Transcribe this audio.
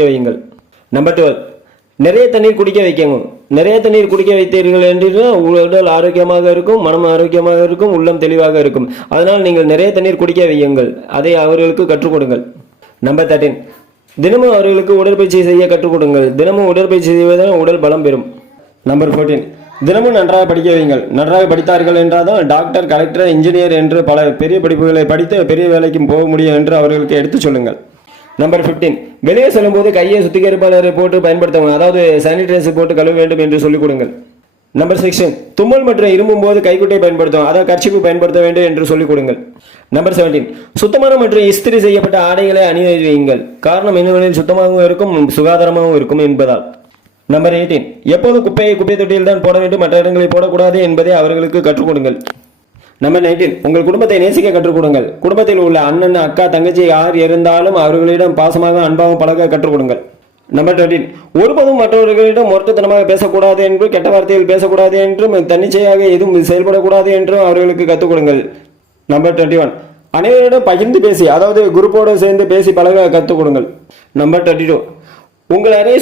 வையுங்கள். நம்பர் 12, நிறைய தண்ணீர் குடிக்க வைக்கணும். நிறைய தண்ணீர் குடிக்க வைத்தீர்கள் என்று உடல் ஆரோக்கியமாக இருக்கும், மனம் ஆரோக்கியமாக இருக்கும், உள்ளம் தெளிவாக இருக்கும். அதனால் நீங்கள் நிறைய தண்ணீர் குடிக்க வையுங்கள். அதை அவர்களுக்கு கற்றுக் கொடுங்கள். நம்பர் 13, தினமும் அவர்களுக்கு உடற்பயிற்சி செய்ய கற்றுக் கொடுங்கள். தினமும் உடற்பயிற்சி செய்வதால் உடல் பலம் பெறும். நம்பர் 14, தினமும் நன்றாக படிக்க வையுங்கள். நன்றாக படித்தார்கள் என்றால் டாக்டர், கலெக்டர், இன்ஜினியர் என்று பல பெரிய படிப்புகளை படித்து பெரிய வேலைக்கும் போக முடியும் என்று அவர்களுக்கு எடுத்துச் சொல்லுங்கள். நம்பர் 15, வெளியே செல்லும்போது கையை சுத்திகரிப்பாளரை போட்டு பயன்படுத்தவும், அதாவது சானிடைசர் போட்டு கழுவ வேண்டும் என்று சொல்லிக் கொடுங்கள். நம்பர் 16, தும்மல் மற்றும் இருமும் போது கைக்குட்டை பயன்படுத்தும், அதாவது கர்ச்சிப்பு பயன்படுத்த வேண்டும் என்று சொல்லிக் கொடுங்கள். நம்பர் 17, சுத்தமான மற்றும் இஸ்திரி செய்யப்பட்ட ஆடைகளை அணிவியுங்கள். காரணம் என்னவெனில் சுத்தமாகவும் இருக்கும், சுகாதாரமாகவும் இருக்கும் என்பதால். நம்பர் 18, எப்போது குப்பையை குப்பை தொட்டியில் தான் போட வேண்டும், மற்ற இடங்களில் போடக்கூடாது என்பதை அவர்களுக்கு கற்றுக் கொடுங்கள். நம்பர் 19, உங்கள் குடும்பத்தை நேசிக்க கற்றுக் கொடுங்கள். குடும்பத்தில் உள்ள அண்ணன், அக்கா, தங்கச்சி யார் இருந்தாலும் அவர்களிடம் பாசமாக அன்பாக பழக கற்றுக் கொடுங்கள். நம்பர் 20, ஒருபோதும் மற்றவர்களிடம் மொரட்டுத்தனமாக பேசக்கூடாது என்றும், கெட்ட வார்த்தையில் பேசக்கூடாது என்றும், தன்னிச்சையாக எதுவும் செயல்படக்கூடாது என்றும் அவர்களுக்கு கற்றுக் கொடுங்கள். நம்பர் 21, அனைவரிடம் பகிர்ந்து பேசி, அதாவது குரூப்போடு சேர்ந்து பேசி பழக கற்றுக் கொடுங்கள். நம்பர் 22, உங்கள் அறையை